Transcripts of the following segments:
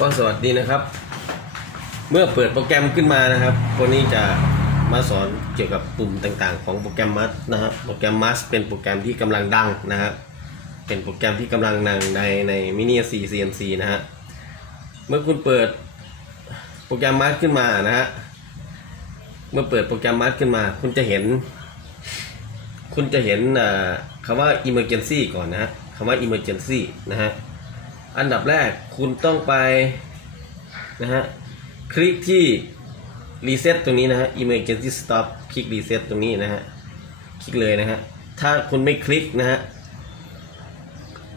ก็สวัสดีนะครับ เมื่อเปิดโปรแกรมขึ้นมานะครับวันนี้จะมาสอนเกี่ยวกับปุ่มต่างๆของโปรแกรมมัสนะครับโปรแกรมมัสเป็นโปรแกรมที่กำลังดังนะครับเป็นโปรแกรมที่กำลังดังในมินิCNC นะฮะเมื่อคุณเปิดโปรแกรมมัสขึ้นมานะฮะเมื่อเปิดโปรแกรมมัสขึ้นมาคุณจะเห็นคำว่า emergency ก่อนนะฮะคำว่า emergency นะฮะอันดับแรกคุณต้องไปนะฮะคลิกที่ reset ตรงนี้นะฮะ emergency stop คลิก reset ตรงนี้นะฮะคลิกเลยนะฮะถ้าคุณไม่คลิกนะฮะ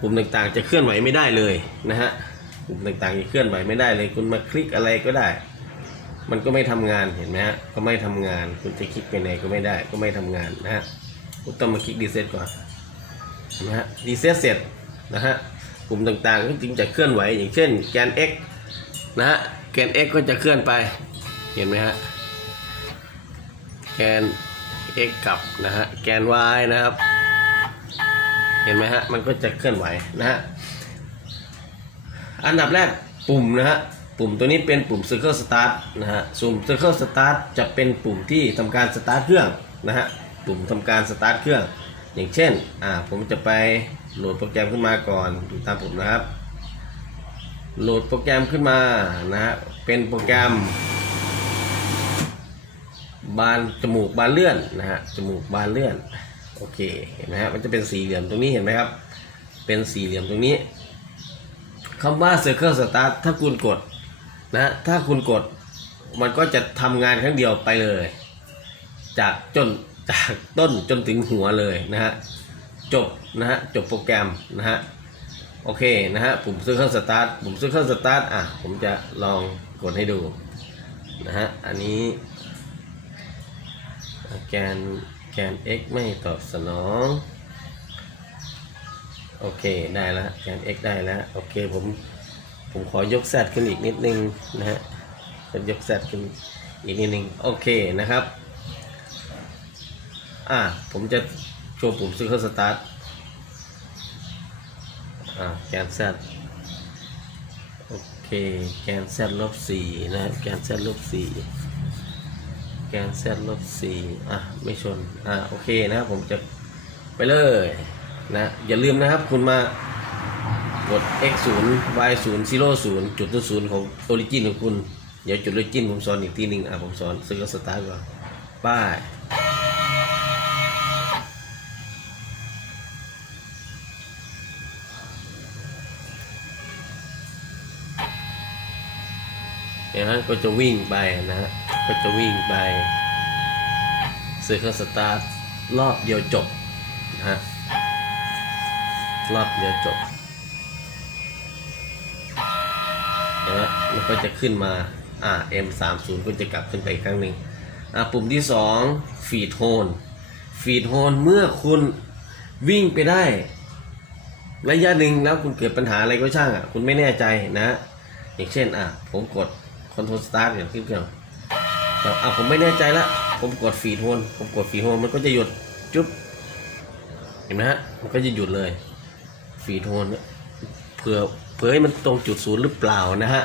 ปุ่มต่างๆจะเคลื่อนไหวไม่ได้เลยนะฮะปุ่มต่างๆจะเคลื่อนไหวไม่ได้เลยคุณมาคลิกอะไรก็ได้มันก็ไม่ทำงานเห็นไหมฮะก็ไม่ทำงานคุณจะคลิกไปไหนก็ไม่ได้ก็ไม่ทำงานนะฮะคุณต้องมาคลิก reset ก่อนนะฮะ reset เสร็จนะฮะปุ่มต่างๆก็จึงจะเคลื่อนไหวอย่างเช่นแกน x นะฮะแกน x ก็จะเคลื่อนไปเห็นไหมฮะแกน x กลับนะฮะแกน y นะครับเห็นไหมฮะมันก็จะเคลื่อนไหวนะฮะอันดับแรกปุ่มนะฮะปุ่มตัวนี้เป็นปุ่ม Circle Start นะฮะปุ่ม Circle Start จะเป็นปุ่มที่ทำการสตาร์ทเครื่องนะฮะปุ่มทำการสตาร์ทเครื่องอย่างเช่นผมจะไปโหลดโปรแกรมขึ้นมาก่อนดูตามผมนะครับโหลดโปรแกรมขึ้นมานะฮะเป็นโปรแกรมจมูกบานเลื่อนนะฮะจมูกบานเลื่อนโอเคเห็นไหมฮะมันจะเป็นสี่เหลี่ยมตรงนี้เห็นไหมครับเป็นสี่เหลี่ยมตรงนี้คำว่า Circle Start ถ้าคุณกดนะถ้าคุณกดมันก็จะทำงานครั้งเดียวไปเลยจากต้นจนถึงหัวเลยนะฮะจบนะฮะจบโปรแกรมนะฮะโอเคนะฮะปุ่มCircle Startปุ่มCircle Startผมจะลองกดให้ดูนะฮะอันนี้แกน x ไม่ตอบสนองโอเคได้แล้วแกน x ได้แล้วโอเคผมขอยก z ขึ้นอีกนิดนึงนะฮะจะยก z ขึ้นอีกนิดนึงโอเคนะครับผมจะโชว์ปุ่มCircle Startแกน z โอเคแกน z ลบ4นะครับแกน z ลบ4แกน z ลบ4ไม่ชนโอเคนะครับผมจะไปเลยนะอย่าลืมนะครับคุณมากด x 0 y 0 0 0จุด0ของ origin ของคุณเดี๋ยวจุด origin ผมสอนอีกทีหนึ่งผมสอนCircle Startก่อนป้ายก็จะวิ่งไปนะฮะก็จะวิ่งไปCircle Startรอบเดียวจบนะฮะรอบเดียวจบนะมันก็จะขึ้นมาM30ก็จะกลับขึ้นไปอีกครั้งหนึ่งปุ่มที่2 Feed Hold เมื่อคุณวิ่งไปได้ระยะหนึ่งแล้วคุณเกิดปัญหาอะไรก็ช่างคุณไม่แน่ใจนะอย่างเช่นผมกดControl Start อย่างที่เกี่ยวผมไม่แน่ใจละผมกดFeed Holdมันก็จะหยุดจุ๊บเห็นไหมฮะมันก็จะหยุดเลยFeed Holdเผื่อให้มันตรงจุด0หรือเปล่านะฮะ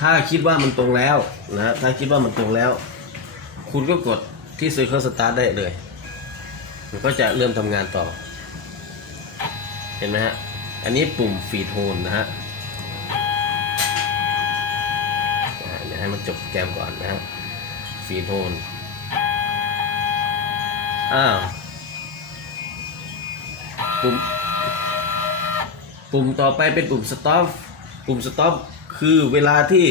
ถ้าคิดว่ามันตรงแล้วนะถ้าคิดว่ามันตรงแล้วคุณก็กดที่Circle Startได้เลยมันก็จะเริ่มทำงานต่อเห็นไหมฮะอันนี้ปุ่มFeed Holdนะฮะให้มันจบแกมก่อนนะฮะFeed Holdปุ่มต่อไปเป็นปุ่ม Stop ปุ่ม Stop คือเวลาที่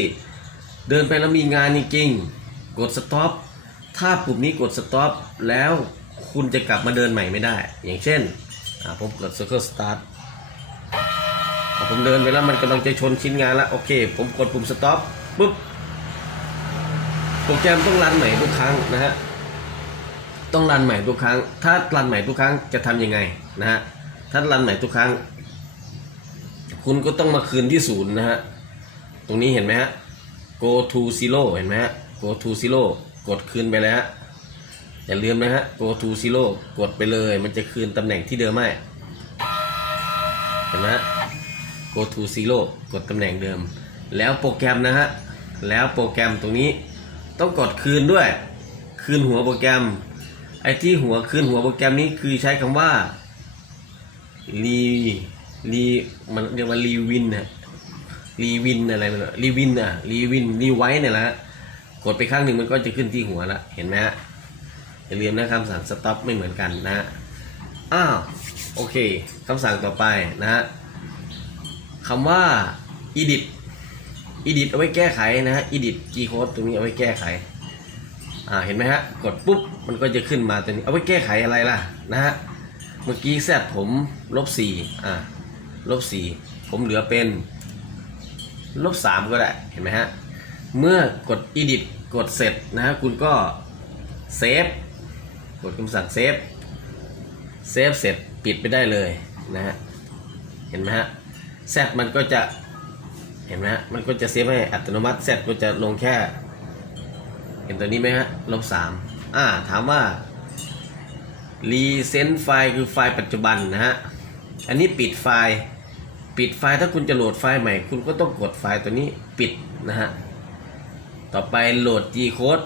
เดินไปแล้วมีงานจริงๆกด Stop ถ้าปุ่มนี้กด Stop แล้วคุณจะกลับมาเดินใหม่ไม่ได้อย่างเช่นผมกด Circle Start ผมเดินไปแล้วมันกำลังจะชนชิ้นงานแล้วโอเคผมกดปุ่ม Stop ปุ๊บโปรแกรมต้องรันใหม่ทุกครั้งนะฮะต้องรันใหม่ทุกครั้งถ้ารันใหม่ทุกครั้งจะทำยังไงนะฮะถ้ารันใหม่ทุกครั้งคุณก็ต้องมาคืนที่0นะฮะตรงนี้เห็นไหมฮะ go to zero เห็นไหมฮะ go to zero กดคืนไปแล้วอย่าลืมนะฮะ go to zero กดไปเลยมันจะคืนตำแหน่งที่เดิมให้เห็นไหมฮะ go to zero กดตำแหน่งเดิม แล้วโปรแกรมนะฮะแล้วโปรแกรมตรงนี้ต้องกดคืนด้วยคืนหัวโปรแกรมไอ้ที่คืนหัวโปรแกรมนี้คือใช้คำว่ารีมันเรียกว่ารีวินนะรีวินอะไรมันรีวินรีไว้เนี่ยแหละกดไปครั้งหนึ่งมันก็จะขึ้นที่หัวละเห็นไหมฮะอย่าลืมนะคำสั่ง stop ไม่เหมือนกันนะฮะโอเคคำสั่งต่อไปนะฮะคำว่า edit เอาไว้แก้ไขนะฮะ edit G code ตรงนี้เอาไว้แก้ไขเห็นไหมฮะกดปุ๊บมันก็จะขึ้นมาตัวนี้เอาไว้แก้ไขอะไรล่ะนะฮะเมื่อกี้แซดผม-4 -4ผมเหลือเป็น-3ก็ได้เห็นไหมฮะเมื่อกด edit กดเสร็จนะฮะคุณก็เซฟกดคำสั่งเซฟเสร็จปิดไปได้เลยนะฮะเห็นไหมฮะแซดมันก็จะเห็นไหมฮะมันก็จะเซฟให้อัตโนมัติแซดก็จะลงแค่เห็นตัวนี้ไหมฮะ-3ถามว่า recent ไฟล์คือไฟล์ปัจจุบันนะฮะอันนี้ปิดไฟล์ถ้าคุณจะโหลดไฟล์ใหม่คุณก็ต้องกดไฟล์ตัวนี้ปิดนะฮะต่อไปโหลด G code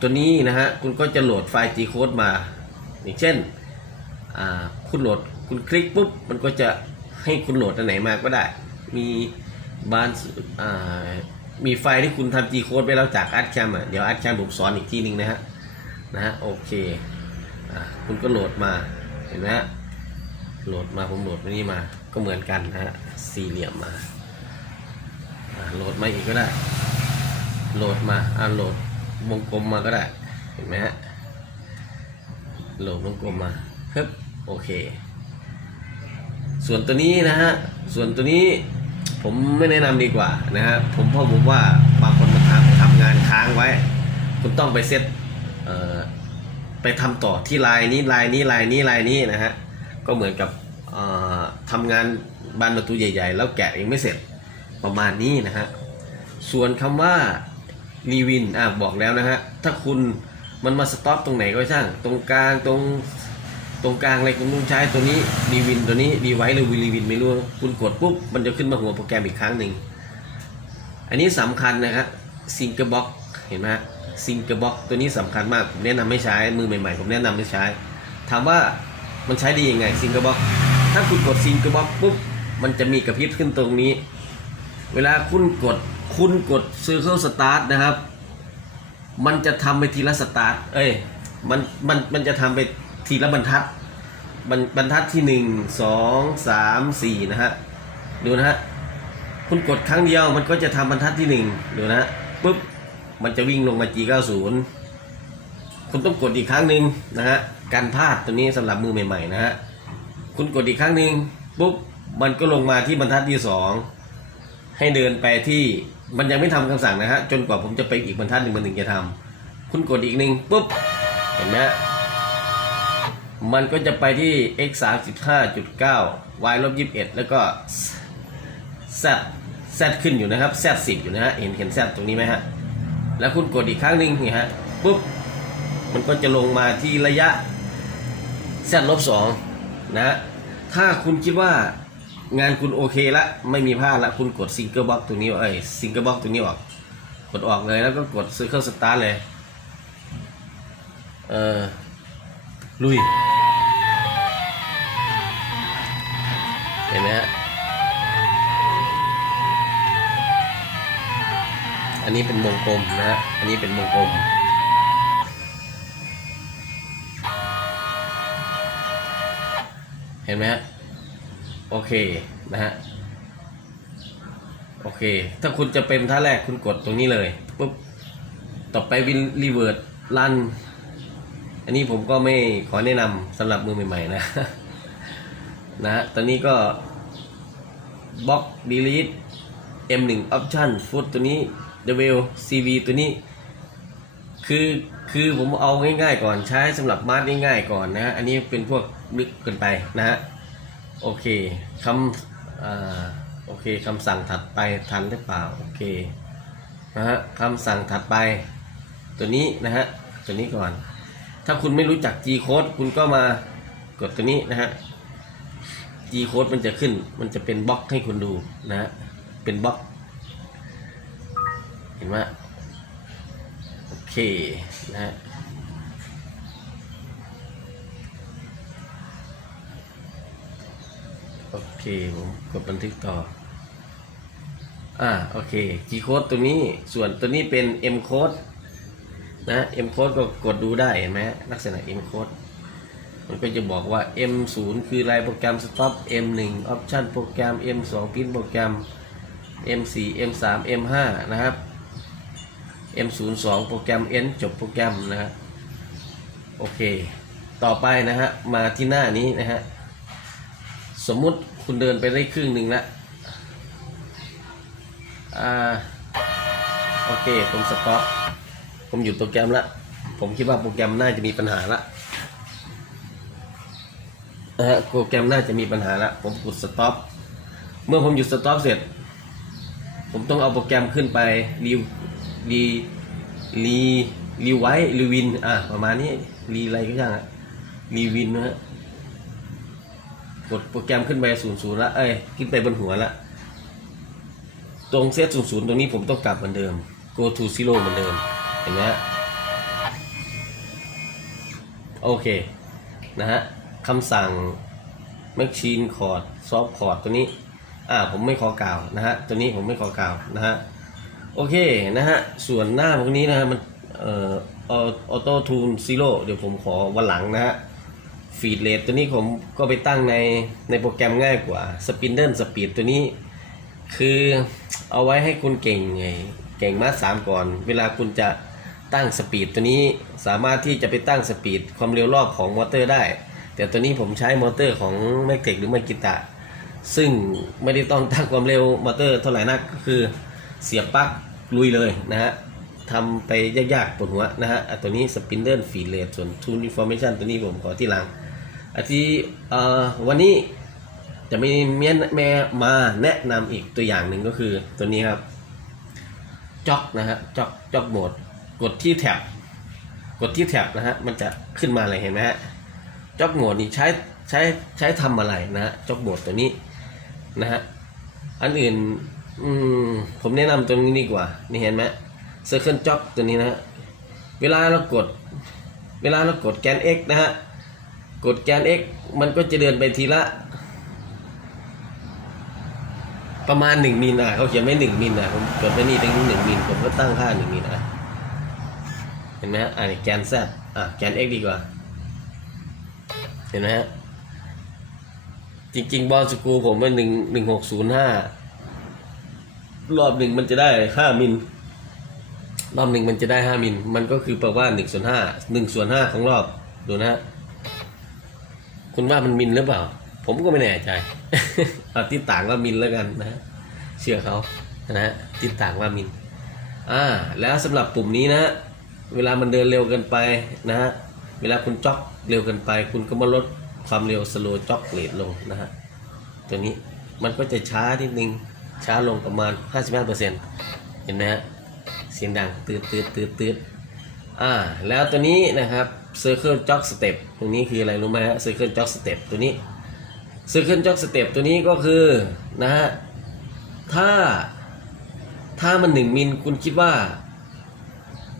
ตัวนี้นะฮะคุณก็จะโหลดไฟล์ G code มาอย่างเช่นคุณคลิกปุ๊บมันก็จะให้คุณโหลดอันไหนมาก็ได้มีไฟล์ที่คุณทำ G code ไปแล้วจาก ArtCam เดี๋ยว ArtCam ผมสอนอีกทีนึงนะฮะโอเคคุณก็โหลดมาเห็นไหมฮะโหลดมาผมโหลดตัวนี้มาก็เหมือนกันนะฮะสี่เหลี่ยมมาโหลดมาอีกก็ได้โหลดมาโหลดวงกลมมาก็ได้เห็นไหมฮะโหลดวงกลมมาครับโอเคส่วนตัวนี้นะฮะส่วนตัวนี้ผมไม่แนะนำดีกว่านะฮะผมว่าบางคนมาทำงานค้างไว้คุณต้องไปเซตไปทำต่อที่ลายนี้นะฮะก็เหมือนกับทำงานบานประตูใหญ่ๆแล้วแกะยังไม่เสร็จประมาณนี้นะฮะส่วนคำว่ารีวินบอกแล้วนะฮะถ้าคุณมันมาสต็อปตรงไหนก็ช่างตรงกลางตรงกลางอะไรคุณต้องใช้ตัวนี้รีวินตัวนี้รีไว้หรือรีวินไม่รู้คุณกดปุ๊บมันจะขึ้นมาหัวโปรแกรมอีกครั้งหนึ่งอันนี้สำคัญนะครับซิงเกิลบ็อกเห็นไหมซิงเกิลบ็อกตัวนี้สำคัญมากผมแนะนำให้ใช้มือใหม่ๆผมแนะนำให้ใช้ถามว่ามันใช้ดียังไงซิงเกิลบ็อกถ้าคุณกดซิงเกิลบ็อกปุ๊บมันจะมีกระพริบขึ้นตรงนี้เวลาคุณกดซื้อเข้าสตาร์ทนะครับมันจะทำไปทีละสตาร์ทมันจะทำไปทีละบรรทัดที่1 2 3 4นะฮะดูนะฮะคุณกดครั้งเดียวมันก็จะทำบรรทัดที่1ดูนะปุ๊บมันจะวิ่งลงมา G90 คุณต้องกดอีกครั้งหนึ่งนะฮะการพลาดตัวนี้สำหรับมือใหม่ๆนะฮะคุณกดอีกครั้งหนึ่งปุ๊บมันก็ลงมาที่บรรทัดที่2ให้เดินไปที่มันยังไม่ทำคำสั่งนะฮะจนกว่าผมจะไปอีกบรรทัดหนึ่งมันถึงจะทำคุณกดอีกหนึ่งปุ๊บเห็นไหมมันก็จะไปที่ x 35.9 y 21แล้วก็ z ขึ้นอยู่นะครับ z 10อยู่นะฮะเห็น z ตรงนี้ไหมฮะแล้วคุณกดอีกครั้งหนึ่งนี่ฮะปุ๊บมันก็จะลงมาที่ระยะ z -2 นะฮะถ้าคุณคิดว่างานคุณโอเคละไม่มีพลาดละคุณกดซิงเกิลบ็อกตรงนี้ซิงเกิลบ็อกตรงนี้ออกกดออกเลยแล้วก็กดซื้อเครื่องสตาร์ทเลยลุยเห็นไหมฮะอันนี้เป็นวงกลมนะฮะอันนี้เป็นวงกลมเห็นไหมฮะโอเคนะฮะโอเคถ้าคุณจะเป็นท่าแรกคุณกดตรงนี้เลยปุ๊บต่อไปวินรีเวิร์ดรันอันนี้ผมก็ไม่ขอแนะนำสำหรับมือใหม่ๆนะนะฮะตอนนี้ก็บล็อก delete M1 option foot ตัวนี้ W CV ตัวนี้คือผมเอาง่ายๆก่อนใช้สำหรับมาร์กง่ายๆก่อนนะฮะอันนี้เป็นพวกลึกเกินไปนะฮะโอเคโอเคคำสั่งถัดไปทันหรือเปล่าโอเคนะฮะคำสั่งถัดไปตัวนี้นะฮะตัวนี้ก่อนถ้าคุณไม่รู้จัก G code คุณก็มากดตัวนี้นะฮะ G code มันจะขึ้นมันจะเป็นบล็อกให้คุณดูนะฮะเป็นบล็อก เห็นไหมโอเคนะฮะโอเคผมกดบันทึกต่อโอเค G code ตัวนี้ส่วนตัวนี้เป็น M code นะ M code ก็กดดูได้เห็นไหมลักษณะ M code มันก็จะบอกว่า M0 คือรายโปรแกรม stop M1 option โปรแกรม M2 print โปรแกรม M4 M3 M5 นะครับ M02 โปรแกรม N จบโปรแกรมนะฮะโอเคต่อไปนะฮะมาที่หน้านี้นะฮะสมมุติคุณเดินไปได้ครึ่งหนึ่งแล้วโอเคผมสต็อปผมหยุดโปรแกรมละผมคิดว่าโปรแกรมน่าจะมีปัญหาละนะฮะโปรแกรมน่าจะมีปัญหาละผมกดสต็อปเมื่อผมหยุดสต็อปเสร็จผมต้องเอาโปรแกรมขึ้นไปรีไว้รีวินประมาณนี้รีอะไรก็อย่างรีวินนะฮะกดโปรแกรมขึ้นไป00ละขึ้นไปบนหัวละตรงเซต00ตรงนี้ผมต้องกลับเหมือนเดิม go to zero เหมือนเดิมเห็นไหมฮะโอเคนะฮะคำสั่ง machine code soft code ตัวนี้ผมไม่ขอกล่าวนะฮะตัวนี้ผมไม่ขอกล่าวนะฮะโอเคนะฮะส่วนหน้าพวกนี้นะฮะมันauto tune zero เดี๋ยวผมขอวันหลังนะฮะ feed rate ตัวนี้ผมก็ไปตั้งในโปรแกรมง่ายกว่า spindle speed ตัวนี้คือเอาไว้ให้คุณเก่งมาส3ก่อนเวลาคุณจะตั้งสปีดตัวนี้สามารถที่จะไปตั้งสปีดความเร็วรอบของมอเตอร์ได้แต่ตัวนี้ผมใช้มอเตอร์ของ Magtech หรือ Makita ซึ่งไม่ได้ต้องตั้งความเร็วมอเตอร์เท่าไหร่นักก็คือเสียบปลั๊กลุยเลยนะฮะทำไปยากๆปวดหัวนะฮะตัวนี้ Spindle Feed Rate ส่วน Tune Information ตัวนี้ผมขอที่หลังวันนี้จะมีมาแนะนำอีกตัวอย่างหนึ่งก็คือตัวนี้ครับจ็อกนะฮะจ็อกโหมดกดที่แท็บนะฮะมันจะขึ้นมาอะไรเห็นไหมฮะจ็อกโหมดนี่ใช้ทำอะไรนะฮะจ็อกโหมดตัวนี้นะฮะอันอื่นผมแนะนำตัวนี้ดีกว่านี่เห็นไหมเซอร์เคิลจ็อกตัวนี้นะฮะเวลาเรากดแกน X นะฮะกดแกน X มันก็จะเดินไปทีละประมาณ1 มิลเขาเขียนไม่1 มิลผมกดไปนี่ถึง1 มิลผมก็ตั้งค่า1 มิลเห็นไหมฮะแกน Z แกน X ดีกว่าเห็นไหมฮะจริงๆบอลสกูผมเป็น1605รอบหนึ่งมันจะได้5 มิลรอบหนึ่งมันจะได้5 มิลมันก็คือแปลว่า1/5ของรอบดูนะฮะคุณว่ามันมิลหรือเปล่าผมก็ไม่แน่ใจ ติดต่างว่ามิลแล้วกันนะเชื่อเขานะฮะติดต่างว่ามิลแล้วสำหรับปุ่มนี้นะเวลามันเดินเร็วเกินไปนะฮะเวลาคุณจ็อกเร็วเกินไปคุณก็มาลดความเร็ว slow jog rate ลงนะฮะตัวนี้มันก็จะช้านิดนึงช้าลงประมาณ 55% เห็นไหมฮะเสียงดังตืดแล้วตัวนี้นะครับ circle jog step ตัวนี้คืออะไรรู้ไหมฮะ circle jog step ตัวนี้Circle Jog Step ตัวนี้ก็คือนะฮะถ้ามัน1 มิลคุณคิดว่า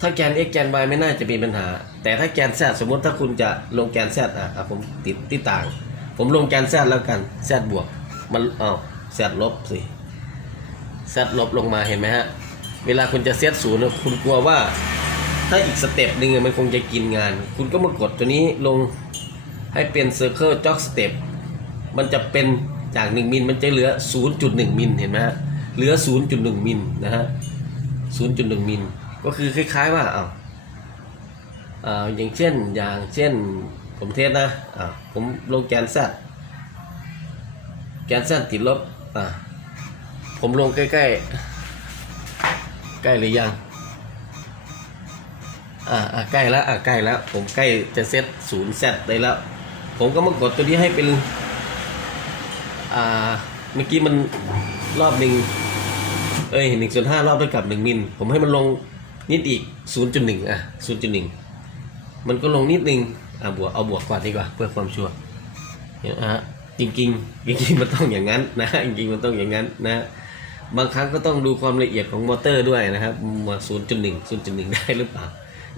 ถ้าแกน x แกน y ไม่น่าจะมีปัญหาแต่ถ้าแกน z สมมติถ้าคุณจะลงแกน z ผมติดต่างผมลงแกน z แล้วกัน z บวกมันz ลบสิ z ลบลงมาเห็นไหมฮะเวลาคุณจะเซตศูนย์คุณกลัวว่าถ้าอีกสเต็ปหนึ่งมันคงจะกินงานคุณก็มากดตัวนี้ลงให้เป็น Circle Jog Stepมันจะเป็นจาก1 มิลมันจะเหลือ 0.1 มิลเห็นไหมฮะเหลือ 0.1 มิลนะฮะ 0.1 มิลก็คือคล้ายๆว่าอย่างเช่นผมเทสนะผมลงแกน Z ติดลบผมลงใกล้หรือยังใกล้แล้วผมใกล้จะเซต 0Z ได้แล้วผมก็มากดตัวนี้ให้เป็นเมื่อกี้มันรอบหนึ่ง1/5รอบเท่ากับ1 มิลผมให้มันลงนิดอีก 0.1 มันก็ลงนิดนึงเอาบวกก่อนดีกว่าเพื่อความชัวร์จริงมันต้องอย่างนั้นนะจริงมันต้องอย่างนั้นนะ บางครั้งก็ต้องดูความละเอียดของมอเตอร์ด้วยนะครับมา 0.1 ได้หรือเปล่า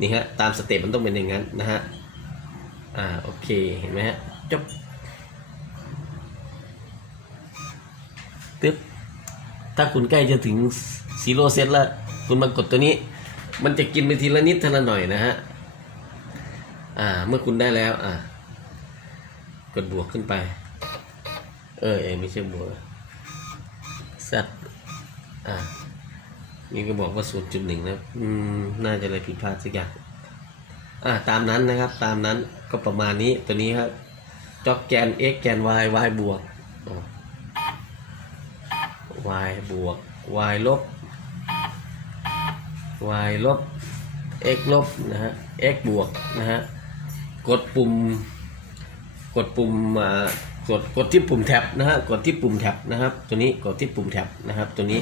นี่ฮะตามสเต็ปมันต้องเป็นอย่างนั้นนะฮะโอเคเห็นไหมฮะจบตึ๊บถ้าคุณใกล้จะถึง0 เซตแล้วคุณมากดตัวนี้มันจะกินไปทีละนิดทีละหน่อยนะฮะเมื่อคุณได้แล้วกดบวกขึ้นไปไม่ใช่บวกซัดนี่ก็บอกว่า 0.1 นะน่าจะอะไรผิดพลาดสักอย่างตามนั้นนะครับตามนั้นก็ประมาณนี้ตัวนี้ครับจ็อกแกน x แกน y y บวกy บวก y ลบ y ลบ x ลบนะฮะ x บวกนะฮะกดปุ่มกดที่ปุ่มแท็บนะฮะกดที่ปุ่มแท็บนะครับตัวนี้กดที่ปุ่มแท็บนะครับตัวนี้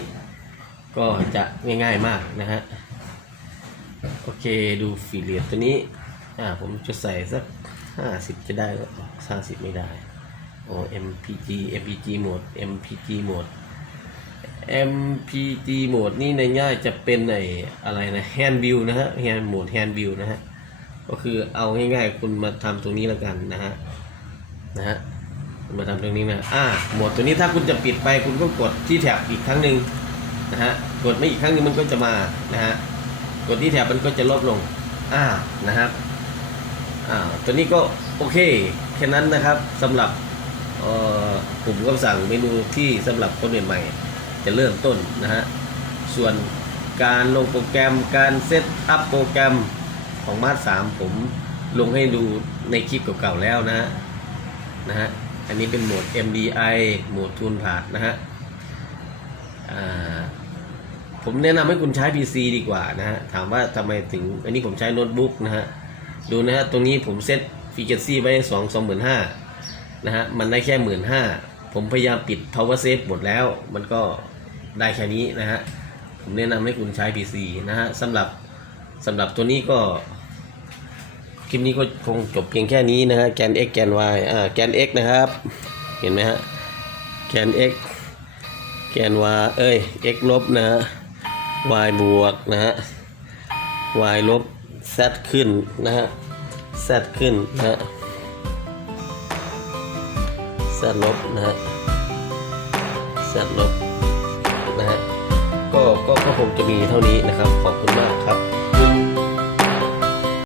ก็จะง่ายๆมากนะฮะโอเคดูฟีเลียตัวนี้ผมจะใส่สัก50จะได้หรือ50ไม่ได้MPG โหมด MPG โหมดนี่ในง่ายจะเป็นอะไรนะแฮนด์วิวนะฮะโหมดแฮนด์วิวนะฮะก็คือเอาง่ายๆคุณมาทำตรงนี้แล้วกันนะฮะมาทำตรงนี้นะโหมดตัวนี้ถ้าคุณจะปิดไปคุณก็กดที่แท็บอีกครั้งหนึ่งนะฮะกดไม่อีกครั้งนึงมันก็จะมานะฮะกดที่แท็บมันก็จะลดลงนะครับตัวนี้ก็โอเคแค่นั้นนะครับสำหรับปุ่มคำสั่งเมนูที่สำหรับคนใหม่ๆจะเริ่มต้นนะฮะส่วนการลงโปรแกรมการเซตอัพโปรแกรมของมาส3ผมลงให้ดูในคลิปเก่าๆแล้วนะฮะอันนี้เป็นโหมด MDI โหมดทูนพาดนะฮะผมแนะนำให้คุณใช้ PC ดีกว่านะฮะถามว่าทำไมถึงอันนี้ผมใช้โน้ตบุ๊กนะฮะดูนะฮะตรงนี้ผมเซตfrequencyไว้25,000นะฮะมันได้แค่ 15,000ผมพยายามปิด power save หมดแล้วมันก็ได้แค่นี้นะฮะผมแนะนำให้คุณใช้ PC นะฮะสำหรับตัวนี้ก็คลิปนี้ก็คงจบเพียงแค่นี้นะฮะแกน x แกน y แกน x นะครับเห็นไหมฮะแกน x แกน y x ลบนะฮะ y บวกนะฮะ y ลบ z ขึ้นนะฮะ z ขึ้นนะฮะ z ลบนะฮะ z ลบนะฮะก็คงจะมีเท่านี้นะครับขอบคุณมากครับ